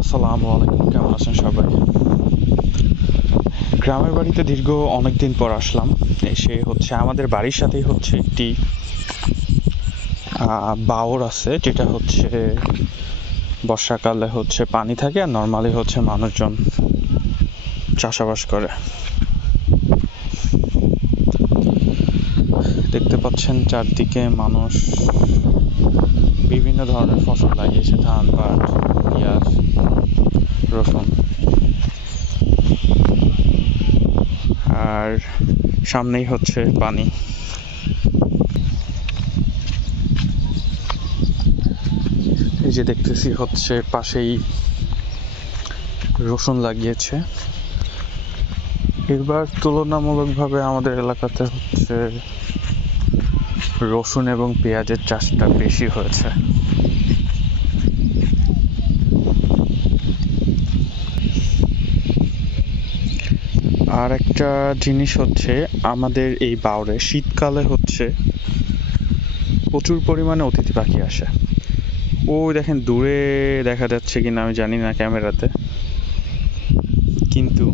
আসসালামু আলাইকুম, কেমন আছেন সবাই? গ্রামের বাড়িতে দীর্ঘ অনেকদিন পর আসলাম। এসে আমাদের বাড়ির সাথেই একটি বাওর আছে, যেটা বর্ষাকালে পানি থাকে, আর নর্মালি মানুষজন চাষাবাস করে। দেখতে পাচ্ছেন চারদিকে মানুষ বিভিন্ন ধরনের ফসল লাগিয়েছে, ধান, পাট, পেঁয়াজ, রসুন। আর সামনেই পানি। এই যে দেখতেছি পাশেই রসুন লাগিয়েছে। এবার তুলনামূলকভাবে আমাদের এলাকাতে রসুন এবং পেঁয়াজের চাষটা বেশি হয়েছে। আর একটা জিনিস আমাদের এই বাওরে শীতকালে প্রচুর পরিমাণে অতিথি পাখি আসে। ওই দেখেন দূরে দেখা যাচ্ছে কিনা আমি জানি না ক্যামেরাতে, কিন্তু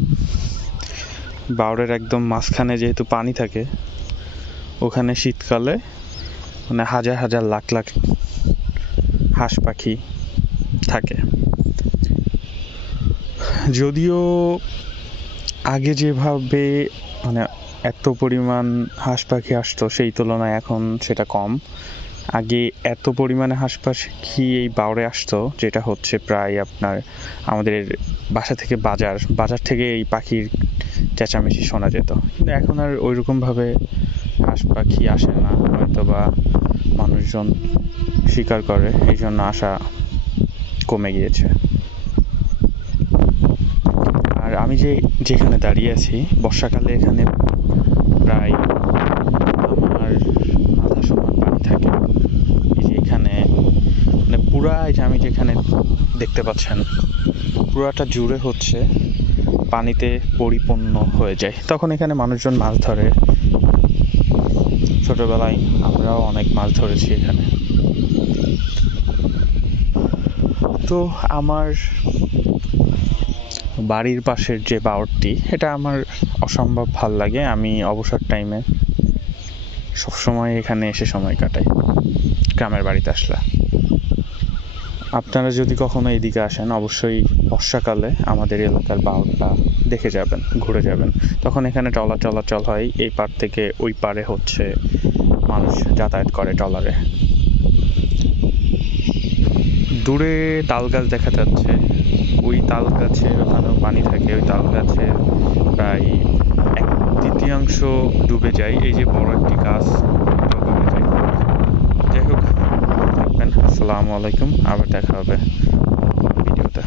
বাওরের একদম মাঝখানে যেহেতু পানি থাকে, ওখানে শীতকালে হাজার হাজার লাখ লাখ হাঁস পাখি থাকে। যদিও আগে যেভাবে এত পরিমাণ হাঁস পাখি আসতো, সেই তুলনায় এখন সেটা কম। আগে এত পরিমাণে হাঁস পাখি এই বাওরে আসতো, যেটা প্রায় আপনার আমাদের বাসা থেকে বাজার থেকে এই পাখির চেঁচামেচি শোনা যেত। কিন্তু এখন আর ওইরকম ভাবে হাঁস পাখি আসে না, হয়তো বা মানুষজন শিকার করে, এই জন্য আসা কমে গিয়েছে। আর আমি যেখানে দাঁড়িয়ে আছি, বর্ষাকালে এখানে প্রায় আমার মাথা সমান পানি থাকে। এই যে এখানে পুরা, এই যে আমি যেখানে দেখতে পাচ্ছেন, পুরাটা জুড়ে পানিতে পরিপূর্ণ হয়ে যায়। তখন এখানে মানুষজন মাছ ধরে। ছোটবেলায় আমরাও অনেক মাছ ধরেছি এখানে। তো আমার বাড়ির পাশের যে বাওরটি, এটা আমার অসম্ভব ভাল লাগে। আমি অবসর টাইমে সবসময় এখানে এসে সময় কাটাই, গ্রামের বাড়িতে আসলে। আপনারা যদি কখনো এদিকে আসেন, অবশ্যই বর্ষাকালে আমাদের এলাকার বাওরটা দেখে যাবেন, ঘুরে যাবেন। তখন এখানে ট্রলার চলাচল হয়, এই পার থেকে ওই পারে মানুষ যাতায়াত করে ট্রলারে। দূরে তাল গাছ দেখা যাচ্ছে, ওই তাল গাছে ওখানেও পানি থাকে। ওই তাল গাছে প্রায় 1/3 ডুবে যায়। এই যে বড় একটি গাছ, ডুবে যায়। যাই হোক, থাকবেন। আসসালামু আলাইকুম, আবার দেখা হবে ভিডিওতে।